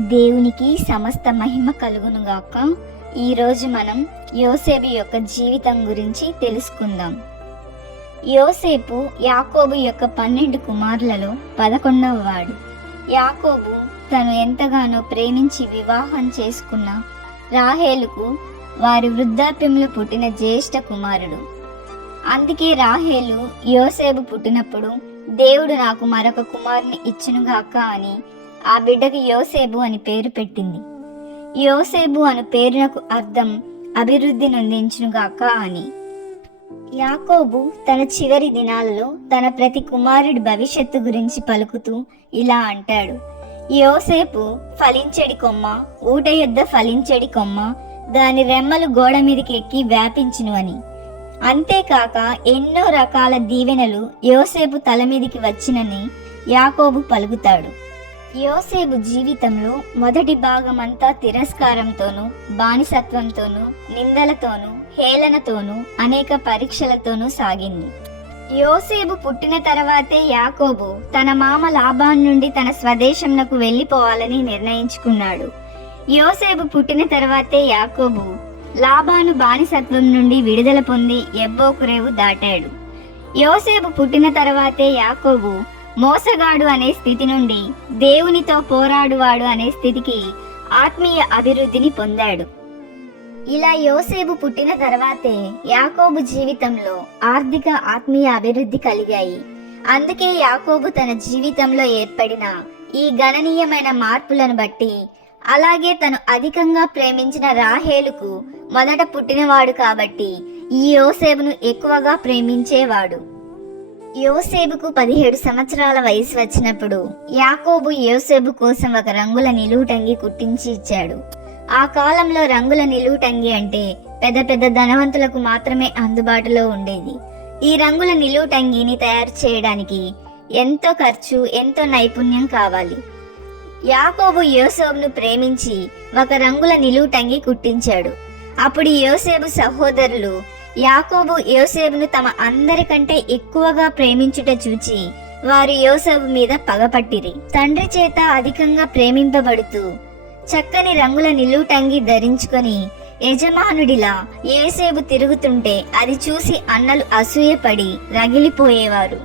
దేవునికి సమస్త మహిమ కలుగునుగాక. ఈరోజు మనం యోసేపు యొక్క జీవితం గురించి తెలుసుకుందాం. యోసేపు యాకోబు యొక్క పన్నెండు కుమారులలో పదకొండవ వాడు. యాకోబు తను ఎంతగానో ప్రేమించి వివాహం చేసుకున్న రాహేలుకు వారి వృద్ధాప్యంలో పుట్టిన జ్యేష్ఠ కుమారుడు. అందుకే రాహేలు యోసేపు పుట్టినప్పుడు దేవుడు నాకు మరొక కుమారుని ఇచ్చునుగాక అని ఆ బిడ్డకి యోసేబు అని పేరు పెట్టింది. యోసేబు అను పేరునకు అర్థం అభివృద్ధి నందించునుగాక అని. యాకోబు తన చివరి దినాలలో తన ప్రతి కుమారుడి భవిష్యత్తు గురించి పలుకుతూ ఇలా అంటాడు. యోసేపు ఫలించడి కొమ్మ ఊట యొద్ద ఫలించడి కొమ్మ దాని రెమ్మలు గోడ మీదకి ఎక్కి వ్యాపించును అని. అంతేకాక ఎన్నో రకాల దీవెనలు యోసేపు తల మీదికి వచ్చినని యాకోబు పలుకుతాడు. యోసేపు జీవితంలో మొదటి భాగమంతా తిరస్కారంతోనూ బానిసత్వంతోనూ నిందలతోనూ హేళనతోనూ అనేక పరీక్షలతోనూ సాగింది. యోసేపు పుట్టిన తర్వాతే యాకోబు తన మామ లాభాన్ నుండి తన స్వదేశంనకు వెళ్ళిపోవాలని నిర్ణయించుకున్నాడు. యోసేపు పుట్టిన తర్వాతే యాకోబు లాభాను బానిసత్వం నుండి విడుదల పొంది ఎబ్బోకురేవు దాటాడు. యోసేపు పుట్టిన తర్వాతే యాకోబు మోసగాడు అనే స్థితి నుండి దేవునితో పోరాడువాడు అనే స్థితికి ఆత్మీయ అభివృద్ధిని పొందాడు. ఇలా యోసేపు పుట్టిన తర్వాతే యాకోబు జీవితంలో ఆర్థిక ఆత్మీయ అభివృద్ధి కలిగాయి. అందుకే యాకోబు తన జీవితంలో ఏర్పడిన ఈ గణనీయమైన మార్పులను బట్టి అలాగే తను అధికంగా ప్రేమించిన రాహేలుకు మొదట పుట్టినవాడు కాబట్టి ఈ యోసేపును ఎక్కువగా ప్రేమించేవాడు. యోసేబుకు పదిహేడు సంవత్సరాల వయసు వచ్చినప్పుడు యాకోబు యోసేబు కోసం ఒక రంగుల నిలువుటంగి కుట్టించి ఇచ్చాడు. ఆ కాలంలో రంగుల నిలువుటంగి అంటే పెద్ద పెద్ద ధనవంతులకు మాత్రమే అందుబాటులో ఉండేది. ఈ రంగుల నిలువుటంగిని తయారు చేయడానికి ఎంతో ఖర్చు ఎంతో నైపుణ్యం కావాలి. యాకోబు యోసేబును ప్రేమించి ఒక రంగుల నిలువుటంగి కుట్టించాడు. అప్పుడు యోసేబు సహోదరులు యాకోబు యోసేపును తమ అందరికంటే ఎక్కువగా ప్రేమించుట చూచి వారు యోసేపు మీద పగపట్టిరి. తండ్రి చేత అధికంగా ప్రేమింపబడుతూ చక్కని రంగుల నిలువుటంగి ధరించుకొని యజమానుడిలా ఏసేపు తిరుగుతుంటే అది చూసి అన్నలు అసూయపడి రగిలిపోయేవారు.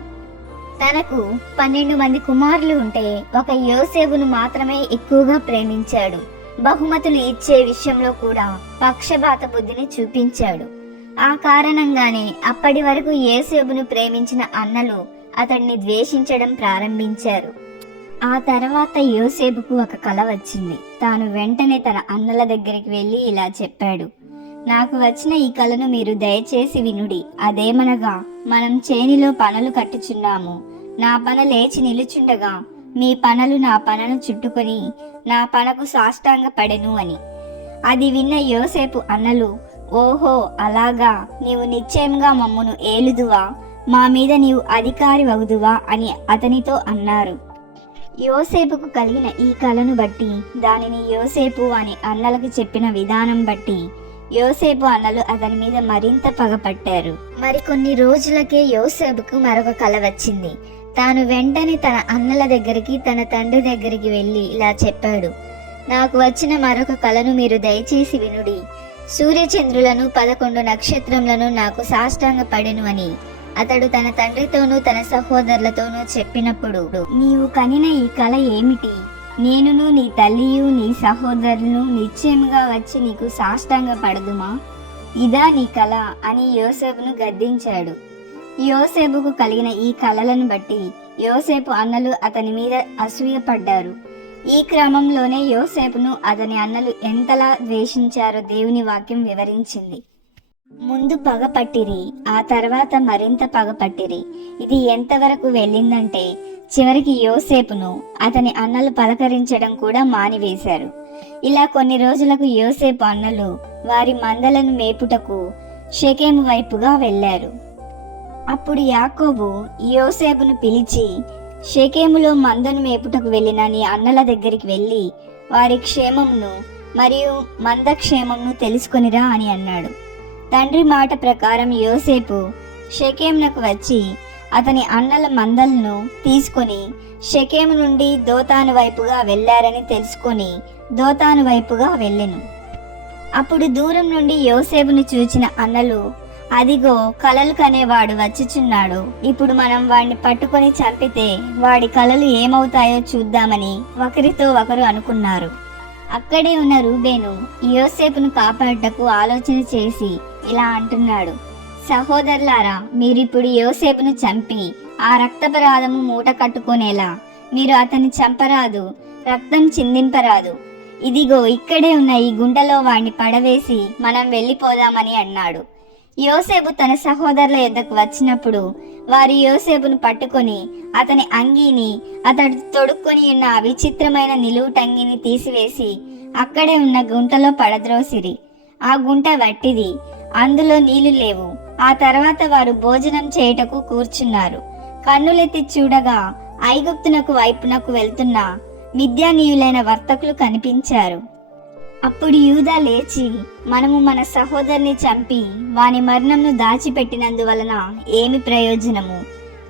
తనకు పన్నెండు మంది కుమారులు ఉంటే ఒక యోసేపును మాత్రమే ఎక్కువగా ప్రేమించాడు. బహుమతులు ఇచ్చే విషయంలో కూడా పక్షపాత బుద్ధిని చూపించాడు. ఆ కారణంగానే అప్పటి వరకు యేసేబును ప్రేమించిన అన్నలు అతడిని ద్వేషించడం ప్రారంభించారు. ఆ తర్వాత యోసేపుకు ఒక కల వచ్చింది. తాను వెంటనే తన అన్నల దగ్గరికి వెళ్ళి ఇలా చెప్పాడు. నాకు వచ్చిన ఈ కలను మీరు దయచేసి వినుడి. అదేమనగా మనం చేనిలో పనులు కట్టుచున్నాము. నా పన లేచి నిలుచుండగా మీ పనలు నా పనను చుట్టుకొని నా పనకు సాష్టాంగ పడెను అని. అది విన్న యోసేపు అన్నలు ఓహో అలాగా. నీవు నిశ్చయంగా మమ్మును ఏలుదువా? మా మీద నీవు అధికారి వగుదువా? అని అతనితో అన్నారు. యోసేపుకు కలిగిన ఈ కలను బట్టి దానిని యోసేపు అని అన్నలకు చెప్పిన విధానం బట్టి యోసేపు అన్నలు అతని మీద మరింత పగపట్టారు మరికొన్ని రోజులకే యోసేపుకు మరొక కల వచ్చింది. తాను వెంటనే తన అన్నల దగ్గరికి తన తండ్రి దగ్గరికి వెళ్ళి ఇలా చెప్పాడు. నాకు వచ్చిన మరొక కలను మీరు దయచేసి వినుడి. సూర్యచంద్రులను పదకొండు నక్షత్రములను నాకు సాష్టాంగ పడెను అని అతడు తన తండ్రితోనూ తన సహోదరులతోనూ చెప్పినప్పుడు నీవు కనిన ఈ కళ ఏమిటి? నేనును నీ తల్లియు నీ సహోదరులను నిశ్చయముగా వచ్చి నీకు సాష్టాంగ పడదుమా ఇదా నీ కళ అని యోసేపును గద్దించాడు. యోసేపుకు కలిగిన ఈ కళలను బట్టి యోసేపు అన్నలు అతని మీద అసూయపడ్డారు. ఈ క్రమంలోనే యోసేపును అతని అన్నలు ఎంతలా ద్వేషించారో దేవుని వాక్యం వివరించింది. ముందు పగ పట్టిరి ఆ తర్వాత మరింత పగ పట్టిరి. ఇది ఎంతవరకు వెళ్ళిందంటే చివరికి యోసేపును అతని అన్నలు పలకరించడం కూడా మానివేశారు. ఇలా కొన్ని రోజులకు యోసేపు అన్నలు వారి మందలను మేపుటకు షకేము వైపుగా వెళ్ళారు. అప్పుడు యాకోబు యోసేపును పిలిచి షేకేములో మందను మేపుటకు వెళ్ళిన నీ అన్నల దగ్గరికి వెళ్ళి వారి క్షేమమును మరియు మంద క్షేమంను తెలుసుకునిరా అని అన్నాడు. తండ్రి మాట ప్రకారం యోసేపు షకేమునకు వచ్చి అతని అన్నల మందలను తీసుకొని షకేము నుండి దోతాను వైపుగా వెళ్ళారని తెలుసుకొని దోతాను వైపుగా వెళ్ళెను. అప్పుడు దూరం నుండి యోసేపును చూచిన అన్నలు అదిగో కలలు కనేవాడు వచ్చుచున్నాడు. ఇప్పుడు మనం వాడిని పట్టుకొని చంపితే వాడి కలలు ఏమవుతాయో చూద్దామని ఒకరితో ఒకరు అనుకున్నారు. అక్కడే ఉన్న రూబేను యోసేపును కాపాడటకు ఆలోచన చేసి ఇలా అంటున్నాడు. సహోదరులారా మీరిప్పుడు యోసేపును చంపి ఆ రక్తపరాధము మూట కట్టుకునేలా మీరు అతన్ని చంపరాదు రక్తం చిందింపరాదు. ఇదిగో ఇక్కడే ఉన్న ఈ గుంటలో వాణ్ణి పడవేసి మనం వెళ్ళిపోదామని అన్నాడు. యోసేపు తన సహోదరుల యొద్దకు వచ్చినప్పుడు వారి యోసేపును పట్టుకొని అతని అంగీని అతడు తొడుక్కొని ఉన్న ఆ విచిత్రమైన నిలువుటంగిని తీసివేసి అక్కడే ఉన్న గుంటలో పడద్రోసిరి. ఆ గుంట వట్టిది అందులో నీళ్ళు లేవు. ఆ తర్వాత వారు భోజనం చేయుటకు కూర్చున్నారు. కన్నులెత్తి చూడగా ఐగుప్తునకు వైపునకు వెళ్తున్న మిథ్యానీయులైన వర్తకులు కనిపించారు. అప్పుడు యూదా లేచి మనము మన సహోదరుని చంపి వాని మరణంను దాచిపెట్టినందువలన ఏమి ప్రయోజనము?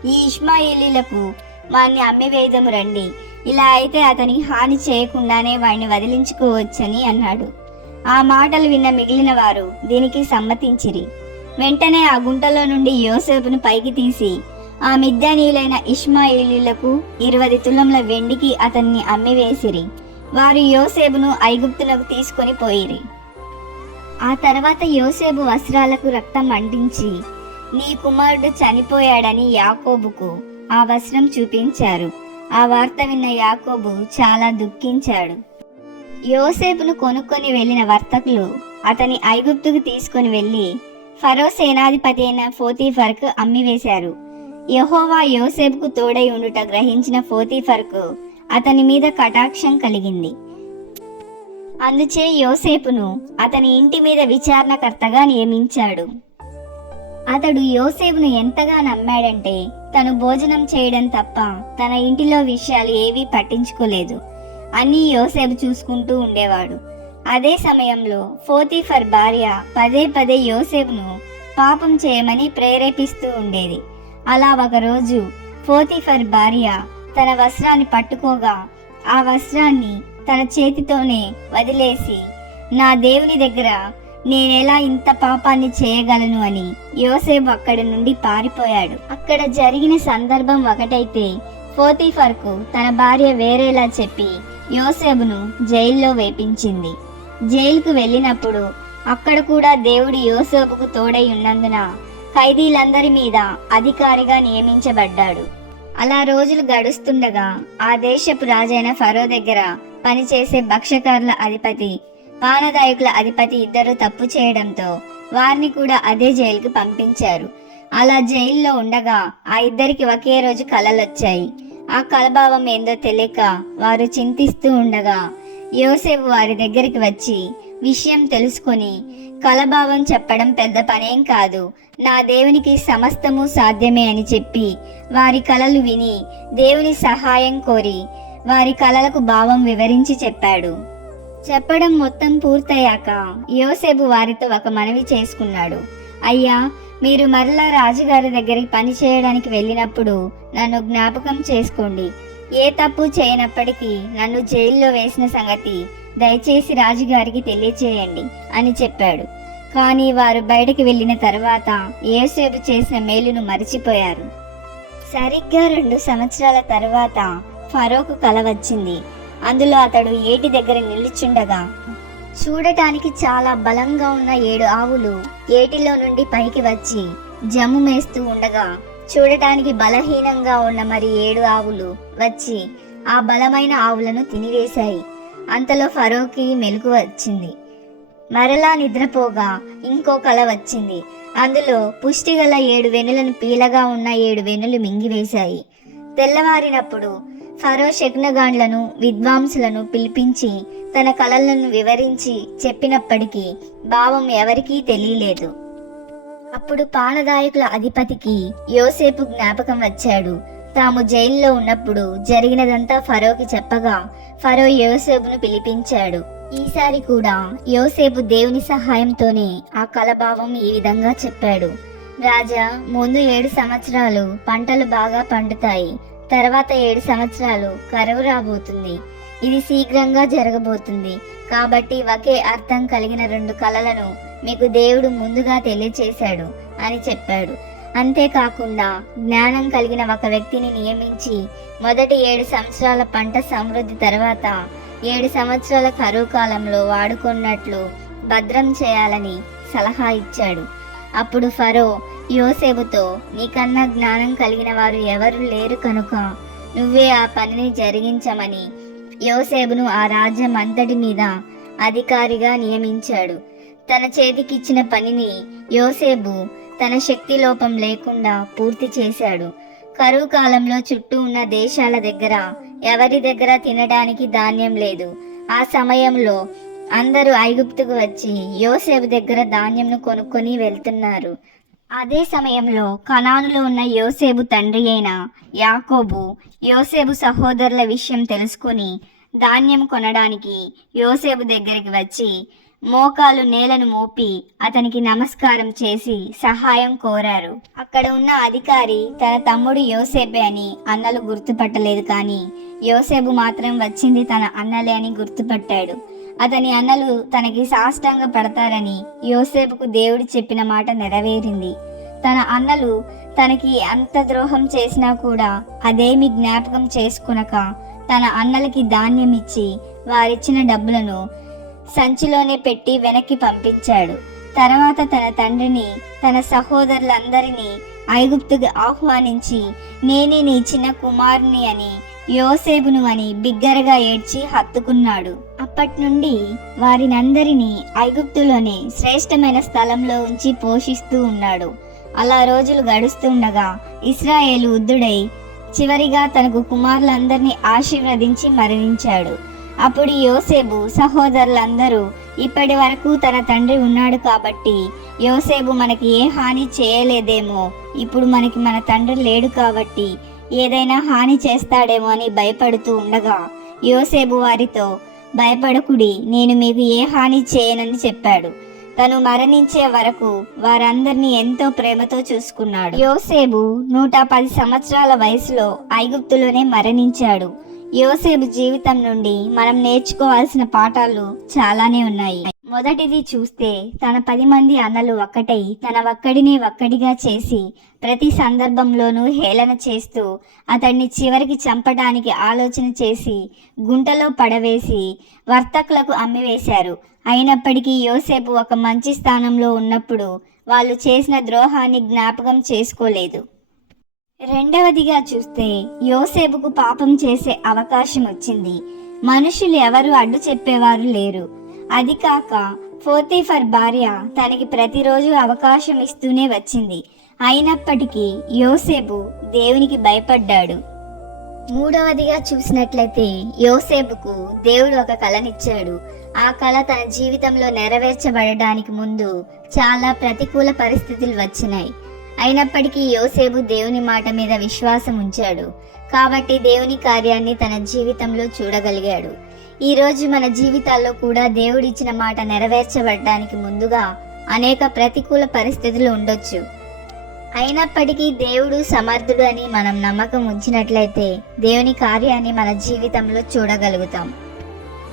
ఈ ఇష్మాయిలీలకు వాణ్ణి అమ్మివేయదము రండి. ఇలా అయితే అతని హాని చేయకుండానే వాణ్ణి వదిలించుకోవచ్చని అన్నాడు. ఆ మాటలు విన్న మిగిలిన వారు దీనికి సమ్మతించిరి. వెంటనే ఆ గుంటలో నుండి యోసేపును పైకి తీసి ఆ మిద్యానీయులైన ఇష్మాయిలీలకు ఇరవై తులంల వెండికి అతన్ని అమ్మివేసిరి. వారు యోసేపును ఐగుప్తులకు తీసుకొని పోయిరి. ఆ తర్వాత యోసేపు వస్త్రాలకు రక్తం అంటించి నీ కుమారుడు చనిపోయాడని యాకోబుకు ఆ వస్త్రం చూపించారు. ఆ వార్త విన్న యాకోబు చాలా దుఃఖించాడు. యోసేపును కొనుక్కొని వెళ్ళిన వర్తకులు అతని ఐగుప్తుకు తీసుకొని వెళ్ళి ఫరో సేనాధిపతి అయిన ఫోతీఫర్కు అమ్మివేశారు యహోవా యోసేపుకు తోడై ఉండుట గ్రహించిన ఫోతీఫర్కు అతని మీద కటాక్షం కలిగింది. అందుచే యోసేపును అతని ఇంటి మీద విచారణకర్తగా నియమించాడు. అతడు యోసేపును ఎంతగా నమ్మాడంటే తను భోజనం చేయడం తప్ప తన ఇంటిలో విషయాలు ఏవీ పట్టించుకోలేదు. అన్నీ యోసేపు చూసుకుంటూ ఉండేవాడు. అదే సమయంలో ఫోతీఫర్ భార్య పదే పదే యోసేపును పాపం చేయమని ప్రేరేపిస్తూ ఉండేది. అలా ఒకరోజు ఫోతీఫర్ భార్య తన వస్త్రాన్ని పట్టుకోగా ఆ వస్త్రాన్ని తన చేతితోనే వదిలేసి నా దేవుని దగ్గర నేనెలా ఇంత పాపాన్ని చేయగలను అని యోసేపు అక్కడి నుండి పారిపోయాడు. అక్కడ జరిగిన సందర్భం ఒకటైతే ఫోతిఫర్కు తన భార్య వేరేలా చెప్పి యోసేపును జైల్లో వేపించింది. జైలుకు వెళ్ళినప్పుడు అక్కడ కూడా దేవుడు యోసేపుకు తోడై ఉన్నందున ఖైదీలందరి మీద అధికారిగా నియమించబడ్డాడు. అలా రోజులు గడుస్తుండగా ఆ దేశపు రాజైన ఫరో దగ్గర పనిచేసే భక్షకారుల అధిపతి పానదాయకుల అధిపతి ఇద్దరు తప్పు చేయడంతో వారిని కూడా అదే జైలుకి పంపించారు. అలా జైల్లో ఉండగా ఆ ఇద్దరికి ఒకే రోజు కలలొచ్చాయి. ఆ కలభావం ఏందో తెలియక వారు చింతిస్తూ ఉండగా యోసేపు వారి దగ్గరికి వచ్చి విషయం తెలుసుకొని కలభావం చెప్పడం పెద్ద పనేం కాదు. నా దేవునికి సమస్తము సాధ్యమే అని చెప్పి వారి కలలు విని దేవుని సహాయం కోరి వారి కలలకు భావం వివరించి చెప్పాడు. చెప్పడం మొత్తం పూర్తయ్యాక యోసేపు వారితో ఒక మనవి చేసుకున్నాడు. అయ్యా మీరు మరలా రాజుగారి దగ్గరికి పని చేయడానికి వెళ్ళినప్పుడు నన్ను జ్ఞాపకం చేసుకోండి. ఏ తప్పు చేయనప్పటికీ నన్ను జైల్లో వేసిన సంగతి దయచేసి రాజుగారికి తెలియచేయండి అని చెప్పాడు. కానీ వారు బయటకు వెళ్ళిన తర్వాత ఏసేపు చేసిన మేలును మరిచిపోయారు. సరిగ్గా రెండు సంవత్సరాల తర్వాత ఫరోకు కల వచ్చింది. అందులో అతడు ఏటి దగ్గర నిలుచుండగా చూడటానికి చాలా బలంగా ఉన్న ఏడు ఆవులు ఏటిలో నుండి పైకి వచ్చి జమ్ము మేస్తూ ఉండగా చూడటానికి బలహీనంగా ఉన్న మరి ఏడు ఆవులు వచ్చి ఆ బలమైన ఆవులను తినివేశాయి. అంతలో ఫరోకి మెలకు వచ్చింది. మరలా నిద్రపోగా ఇంకో కల వచ్చింది. అందులో పుష్టిగల ఏడు వెనులను పీలగా ఉన్న ఏడు వెనులు మింగివేశాయి. తెల్లవారినప్పుడు ఫరో శగ్నగాండ్లను విద్వాంసులను పిలిపించి తన కలలను వివరించి చెప్పినప్పటికీ భావం ఎవరికీ తెలియలేదు. అప్పుడు పానదాయకుల అధిపతికి యోసేపు జ్ఞాపకం వచ్చాడు. తాము జైల్లో ఉన్నప్పుడు జరిగినదంతా ఫరోకి చెప్పగా ఫరో యోసేపును పిలిపించాడు. ఈసారి కూడా యోసేపు దేవుని సహాయంతోనే ఆ కలభావం ఈ విధంగా చెప్పాడు. రాజా ముందు ఏడు సంవత్సరాలు పంటలు బాగా పండుతాయి తర్వాత ఏడు సంవత్సరాలు కరువు రాబోతుంది. ఇది శీఘ్రంగా జరగబోతుంది. కాబట్టి ఒకే అర్థం కలిగిన రెండు కలలను మీకు దేవుడు ముందుగా తెలియచేశాడు అని చెప్పాడు. అంతేకాకుండా జ్ఞానం కలిగిన ఒక వ్యక్తిని నియమించి మొదటి ఏడు సంవత్సరాల పంట సమృద్ధి తర్వాత ఏడు సంవత్సరాల కరువు కాలంలో వాడుకున్నట్లు భద్రం చేయాలని సలహా ఇచ్చాడు. అప్పుడు ఫరో యోసేపుతో నీకన్నా జ్ఞానం కలిగిన వారు ఎవరు లేరు కనుక నువ్వే ఆ పనిని జరిగించమని యోసేపును ఆ రాజ్యం అంతటి మీద అధికారిగా నియమించాడు. తన చేతికిచ్చిన పనిని యోసేపు తన శక్తి లోపం లేకుండా పూర్తి చేశాడు. కరువు కాలంలో చుట్టూ ఉన్న దేశాల దగ్గర ఎవరి దగ్గర తినడానికి ధాన్యం లేదు. ఆ సమయంలో అందరూ ఐగుప్తుకు వచ్చి యోసేపు దగ్గర ధాన్యంను కొనుక్కొని వెళ్తున్నారు. అదే సమయంలో కనానులో ఉన్న యోసేపు తండ్రి అయిన యాకోబు యోసేపు సహోదరుల విషయం తెలుసుకుని ధాన్యం కొనడానికి యోసేపు దగ్గరికి వచ్చి మోకాలు నేలను మోపి అతనికి నమస్కారం చేసి సహాయం కోరారు. అక్కడ ఉన్న అధికారి తన తమ్ముడు యోసేపే అని అన్నలు గుర్తుపట్టలేదు కానీ యోసేపు మాత్రం వచ్చింది తన అన్నలే అని గుర్తుపట్టాడు. అతని అన్నలు తనకి సాష్టాంగ పడతారని యోసేపుకు దేవుడు చెప్పిన మాట నెరవేరింది. తన అన్నలు తనకి అంత ద్రోహం చేసినా కూడా అదేమి జ్ఞాపకం చేసుకునక తన అన్నలకి ధాన్యం ఇచ్చి వారిచ్చిన డబ్బులను సంచిలోనే పెట్టి వెనక్కి పంపించాడు. తర్వాత తన తండ్రిని తన సహోదరులందరినీ ఐగుప్తుకు ఆహ్వానించి నేనే నీ చిన్న కుమారుని అని యోసేపును అని బిగ్గరగా ఏడ్చి హత్తుకున్నాడు. అప్పటి నుండి వారినందరినీ ఐగుప్తులోనే శ్రేష్టమైన స్థలంలో ఉంచి పోషిస్తూ ఉన్నాడు. అలా రోజులు గడుస్తుండగా ఇస్రాయేలు ఉద్దుడై చివరిగా తనకు కుమారులందరినీ ఆశీర్వదించి మరణించాడు. అప్పుడు యోసేబు సహోదరులందరూ ఇప్పటి వరకు తన తండ్రి ఉన్నాడు కాబట్టి యోసేబు మనకి ఏ హాని చేయలేదేమో ఇప్పుడు మనకి మన తండ్రి లేడు కాబట్టి ఏదైనా హాని చేస్తాడేమో అని భయపడుతూ ఉండగా యోసేబు వారితో భయపడకుడి నేను మీకు ఏ హాని చేయనని చెప్పాడు. తను మరణించే వరకు వారందరినీ ఎంతో ప్రేమతో చూసుకున్నాడు. యోసేబు నూట పది సంవత్సరాల వయసులో ఐగుప్తులోనే మరణించాడు. యోసేపు జీవితం నుండి మనం నేర్చుకోవాల్సిన పాఠాలు చాలానే ఉన్నాయి. మొదటిది చూస్తే తన పది మంది అన్నలు ఒక్కటై తన ఒక్కడిని ఒక్కడిగా చేసి ప్రతి సందర్భంలోనూ హేళన చేస్తూ అతన్ని చివరికి చంపడానికి ఆలోచన చేసి గుంటలో పడవేసి వర్తకులకు అమ్మివేశారు. అయినప్పటికీ యోసేపు ఒక మంచి స్థానంలో ఉన్నప్పుడు వాళ్ళు చేసిన ద్రోహాన్ని జ్ఞాపకం చేసుకోలేదు. రెండవదిగా చూస్తే యోసేపుకు పాపం చేసే అవకాశం వచ్చింది. మనుషులు ఎవరు అడ్డు చెప్పేవారు లేరు. అది కాక ఫోర్టీఫర్ భార్య తనకి ప్రతిరోజు అవకాశం ఇస్తూనే వచ్చింది. అయినప్పటికీ యోసేపు దేవునికి భయపడ్డాడు. మూడవదిగా చూసినట్లయితే యోసేపుకు దేవుడు ఒక కళనిచ్చాడు ఆ కళ తన జీవితంలో నెరవేర్చబడడానికి ముందు చాలా ప్రతికూల పరిస్థితులు వచ్చినాయి. అయినప్పటికీ యోసేపు దేవుని మాట మీద విశ్వాసం ఉంచాడు. కాబట్టి దేవుని కార్యాన్ని తన జీవితంలో చూడగలిగాడు. ఈరోజు మన జీవితాల్లో కూడా దేవుడిచ్చిన మాట నెరవేర్చబడడానికి ముందుగా అనేక ప్రతికూల పరిస్థితులు ఉండొచ్చు. అయినప్పటికీ దేవుడు సమర్థుడు అని మనం నమ్మకం ఉంచినట్లయితే దేవుని కార్యాన్ని మన జీవితంలో చూడగలుగుతాం.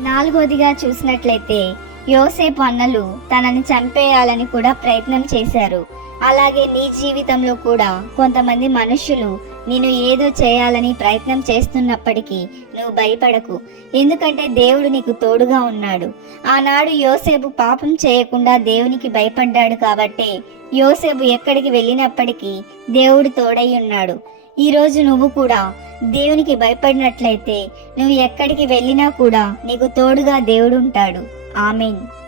నాలుగోదిగా చూసినట్లయితే యోసేపు అన్నలు తనని చంపేయాలని కూడా ప్రయత్నం చేశారు. అలాగే నీ జీవితంలో కూడా కొంతమంది మనుషులు నేను ఏదో చేయాలని ప్రయత్నం చేస్తున్నప్పటికీ నువ్వు భయపడకు. ఎందుకంటే దేవుడు నీకు తోడుగా ఉన్నాడు. ఆనాడు యోసేపు పాపం చేయకుండా దేవునికి భయపడ్డాడు కాబట్టే యోసేపు ఎక్కడికి వెళ్ళినప్పటికీ దేవుడు తోడై ఉన్నాడు. ఈరోజు నువ్వు కూడా దేవునికి భయపడినట్లయితే నువ్వు ఎక్కడికి వెళ్ళినా కూడా నీకు తోడుగా దేవుడు ఉంటాడు. ఆమెన్.